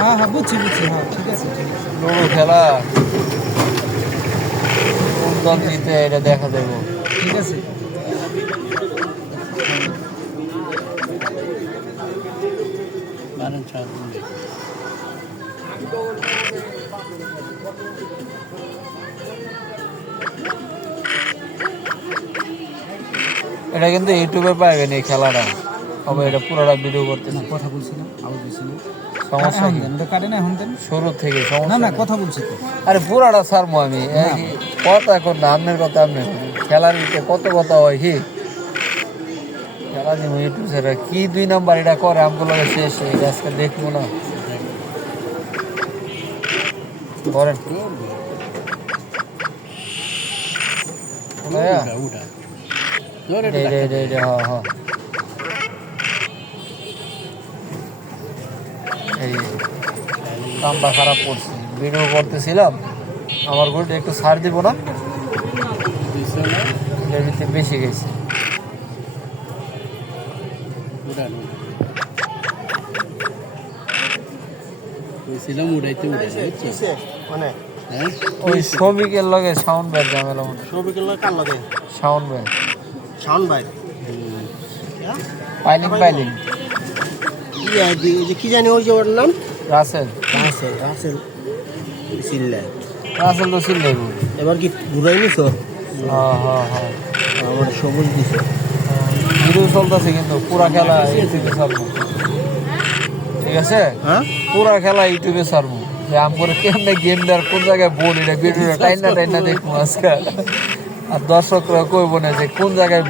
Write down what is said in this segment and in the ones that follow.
হ্যাঁ হ্যাঁ বুঝছি বুঝছি, হ্যাঁ ঠিক আছে ঠিক আছে। লুডো খেলা কোন দল জিতে এটা দেখা দেবো। ঠিক আছে। এটা কিন্তু ইউটিউবে পাইবেন এই খেলাটা, তবে এটা পুরোটা ভিডিও করতে না কথা বলছিলাম, আওয়াজ দিছিলাম। সমস্যা এখন কি? দেন, ওটা কাটে না এখন দেন। শুরু থেকে না সমস্যা না নেই। কথা বলছি তো। আরে পুরাটা ছাড়বো আমি, না। কথা এখন না, আপনার কথা আপনি খেলার ভিতরে কত কথা হয় কি খেলা দিব ইউটিউব ছেড়ে কি 2 নাম্বার এটা করে আমগুলো শেষ এটা আজকে দেখবো না করেন। হ্যাঁ হ্যাঁ এই কামটা খারাপ করছি, ভিডিও করতেছিলাম আমার গোলটা একটু ছাড় দিব না, এর ভিতরে বেশি গেছে। ওই শ্রমিকের লগে সাউন্ড ব্যাগ ঝামেলা মনে, সবিকের লগে কার লগে? সাউন্ড ব্যাগ শাওন ভাই। পাইলিং কি জানি ওই যে ওর নাম? রাসেল রাসেল। রাসেল সিল্লা। রাসেল তো ছিল এবার কি ঘুরাই নিছো? হ্যাঁ আমার সবুজ দিছে। ভিডিও চলতেছে কিন্তু পুরা খেলা ইউটিউবে ছাড়বো, ঠিক আছে? হ্যাঁ পুরা খেলা ইউটিউবে ছাড়বো, যে আমরা কেমনে গেম দেওয়ার কোন জায়গায় ভুল এটা ভিডিও টাইনা দেখবো আজকে। আর দর্শকরা কইব না যে কোন জায়গায়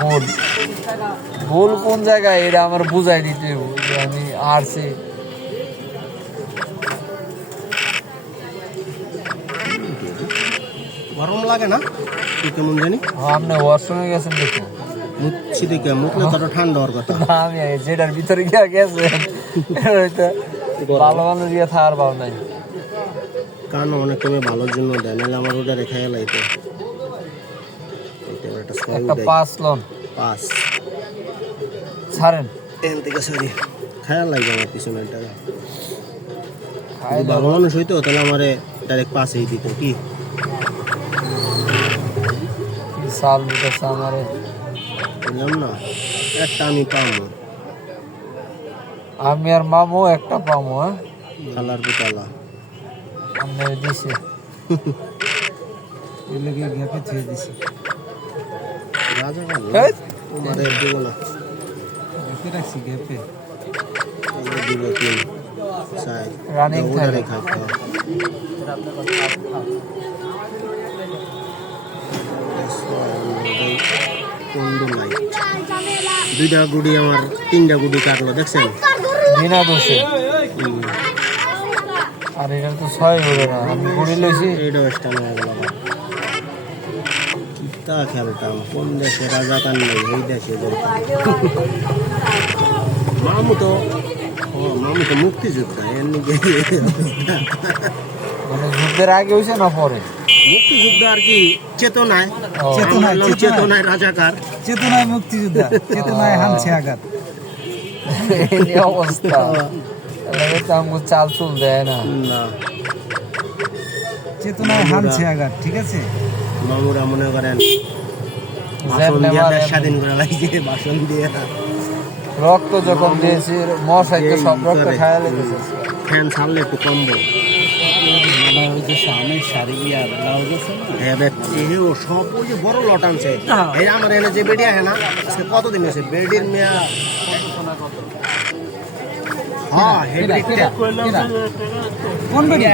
ভুল কোন জায়গায়, এটা আমার বুঝাই দিতে হইব যে আমি আরছি। গরম লাগে না? কি কেমন জানি? আপনি ওয়াশরুমে গেছেন দেখুন। মুচ্ছি দেখে মুখলে তো ঠান্ডা হওয়ার কথা। না আমি যেটার ভিতরে গিয়ে গেছেন ভালো মানুষ গিয়ে থাকার ভাব নাই। কারণ অনেক কমে ভালোর জন্য দেয়, নাহলে আমার ওটা রেখে গেলাই তো। একটা 5 লোন 5 ছাড়েন এখান থেকে সরি খেয়াল লাগবে আমার পিছনে টাকা। খাই ভালো মানুষ হইতো তাহলে আমার ডাইরেক্ট 5-এই দিত। কি সাল দিতেছে আমারে, বুঝলাম না, একটা আমি পাবো। আমি আর মামু একটা পামো। হ্যাঁ কালার পুতালা আমি দিছি এলাকে গ্যাপে ছেড়ে দিছি। রাজা এই, তোমারে দেব না, গ্যাপে রাখছি গ্যাপে। দিব কি চাই রানিং ওটা থাকে। রেখা খাও। কোন লাইট 2টা গুড়ি আমার 3টা গুড়ি কাটলো দেখছেন? বিনা দোষে। আর এটা তো 6 হবে না, আমি ঘুরে লইছি। এইটা স্টান হয়ে গেল। কিতা খেলতাম, কোন দেশে রাজাকার নেই এই দেশে যেতাম। মামু তো মুক্তিযোদ্ধা, এর নিকে মানে যুদ্ধের আগে হয়েছে না পরে? মুক্তিযুদ্ধ আর কি চেতনায়, ও। চেতনায় রাজাকার, চেতনায় মুক্তিযোদ্ধা, চেতনায় হানছে আঘাত। এই অবস্থা তাহলে তো আমাকে চাল চুল দেয় না। না চেতনায় হানছে আঘাত, ঠিক আছে? মামুরা মনে করেন ভাষণ দিয়ে দেশ স্বাধীন করে লাগছে, ভাষণ দিয়ে রক্ত যখন দিয়েছি মশাই তো সব রক্ত খায়া লেগেছে। ফ্যান ছাড়লে একটু কমবো। সব ওই যে বড় লট আনছে, এই আমার এনে যে বেডি আছে না, আজকে কতদিন হয়েছে বেডির মেয়া। হ্যাঁ কোন বেডি?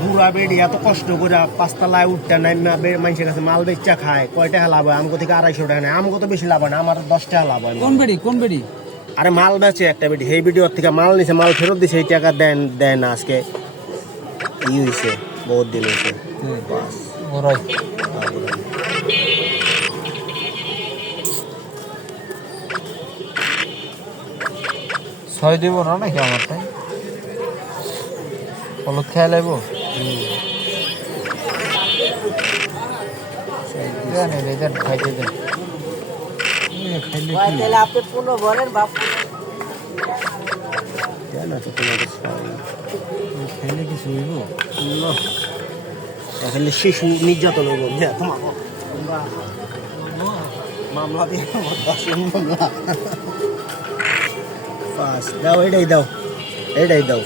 বুড়া বেডি এত কষ্ট করে 5 তলায় উঠতে নাই, মানুষের কাছে মাল বেচা খায়। কয়টা লাভ হয়? আমগো থেকে 250 টাকা নেয়, আমগো তো বেশি লাভ হয় না, আমার 10 টাকা লাভ হয়। কোন বেডি? আরে মাল বেচে একটা বেডি, সেই ভিডিওর থেকে মাল নিছে, মাল ফেরত দিছে, এই টাকা দেয় না। আজকে হয়েছে বহুত দিন হয়েছে। ছয় দিব না নাকি আমার তাই হলুদ খেয়ে লাগবো। খাইতে দেন আপনি পুরো বলেন বাপ। খেলে কিছু হইব না তাহলে শিশু নির্যাতন হইব তোমাকে মামলা দিয়ে আমার 10 মামলা পাস দাও এটাই দাও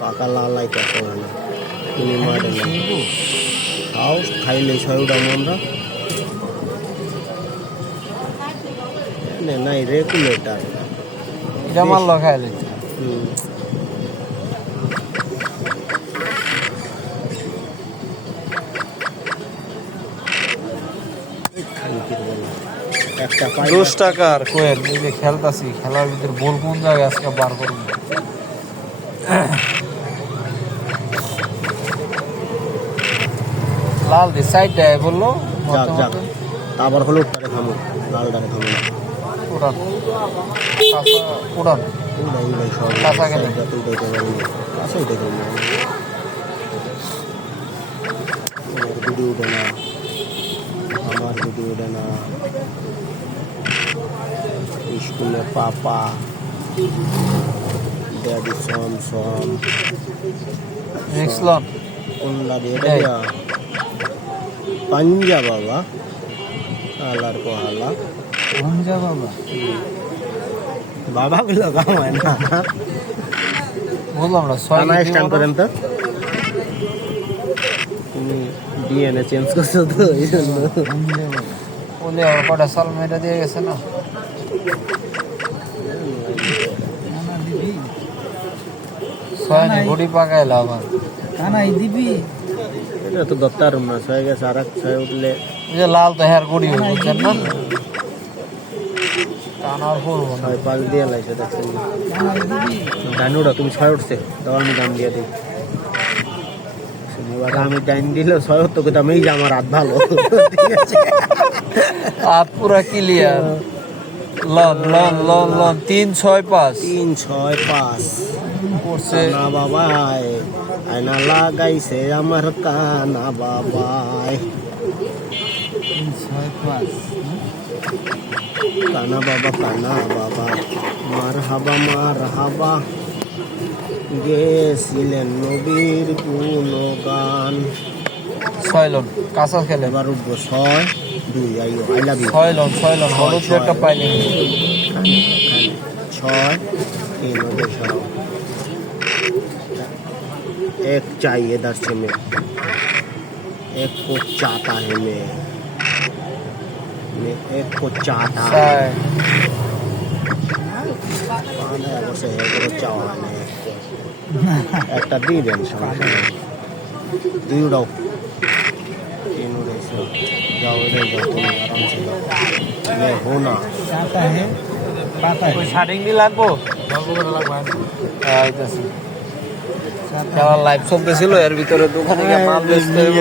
পাকা লালাই করতে না তুমি মারে না খাও খাইলে ছয়টা মনরা নাই রেগুলেটার এটা মারলো খাইলে একটা 10 টাকার কোয়েল এই যে খেলতাছি খেলার ভিতর বল কোন জায়গায় আজকে বার করব লাল দি সাইডে বললো যাক তারপর হলো উত্তরে থামো লালটারে থামো না উড়ান উড়ান উড়াই সব কাঁচা গেলে। কাছেই দেখো না ভিডিও উঠে না আমার ভিডিও উঠে না স্কুলে পাপা ড্যাডি সম রিক্সলন কোনটা দিয়ে এটা দিয়া পাঞ্জা বাবা আলার কোহালা রমজা বাবা বাবা গুলো কামায় না বললাম না ছয় টানা স্ট্যান্ড করেন তো তুমি ডিএনএ চেঞ্জ করছো তো এই জন্য রমজা বাবা বলে আর কটা সাল মেয়েটা দিয়ে গেছে না কানা দিবি ছয় নেই ঘড়ি পাকাইলো আবার কানাই দিবি এটা তো দত্তার রুম না ছয় গেছে আর এক ছয় উঠলে এই যে লাল তো হেয়ার ঘড়ি বুঝছেন না টানার করবো না 6-5 দিয়ে লাইছে দেখছেন কানাই দিবি ডানুটা তুমি 6 উঠছে দাও আমি দাম দিয়ে দিই এবার আমি টাইম দিলে 6 তো কিন্তু আমি যে আমার হাত ভালো ঠিক আছে হাত পুরা clear loan loan loan loan 3-6-5 3-6-5 করছে না বাবাই আয়না লাগাইছে আমার কানা বাবাই 3-6-5 কানা বাবা মার হাবা গেছিলেন নবীর গুণগান 6 লন কাঁচা খেলে এবার উঠবো 6-2 আই লাভ ইউ 6 লন হলুদ একটা পাইনি 6-3 सराओ एक चाहिए इधर से मैं एक को चाहता है मैं एक को चाहता है একটা দিয়ে দেন সমস্যা নেই দুই উড়াও তিন উড়াইছো যাও এটাই যাও তুমি আরামসে যাও मैं हो ना चाहता है पाता है শার্টিং দি লাগবো আইতাছি খেলার লাইভ চলতেছিল এর ভিতরে দোকানে গিয়ে মাল বেচতে হইব